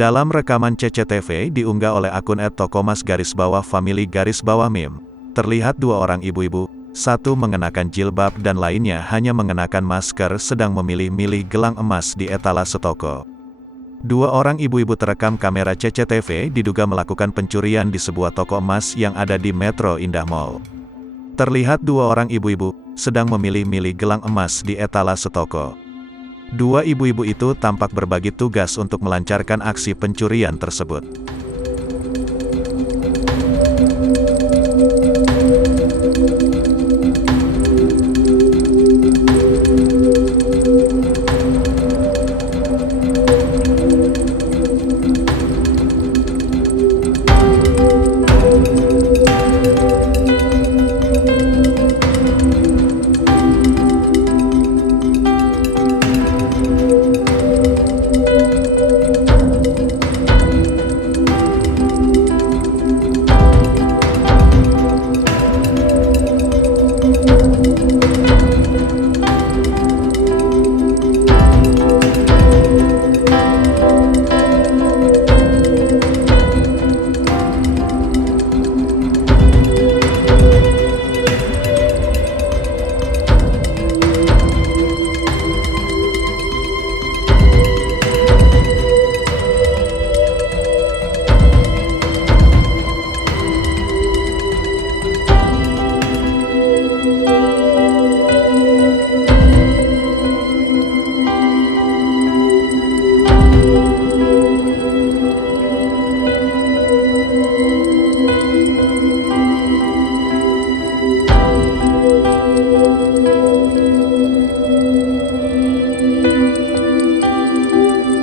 Dalam rekaman CCTV diunggah oleh akun @tokomas_family_meme, terlihat dua orang ibu-ibu, satu mengenakan jilbab dan lainnya hanya mengenakan masker sedang memilih-milih gelang emas di etalase toko. Dua orang ibu-ibu terekam kamera CCTV diduga melakukan pencurian di sebuah toko emas yang ada di Metro Indah Mall. Terlihat dua orang ibu-ibu sedang memilih-milih gelang emas di etalase toko. Dua ibu-ibu itu tampak berbagi tugas untuk melancarkan aksi pencurian tersebut.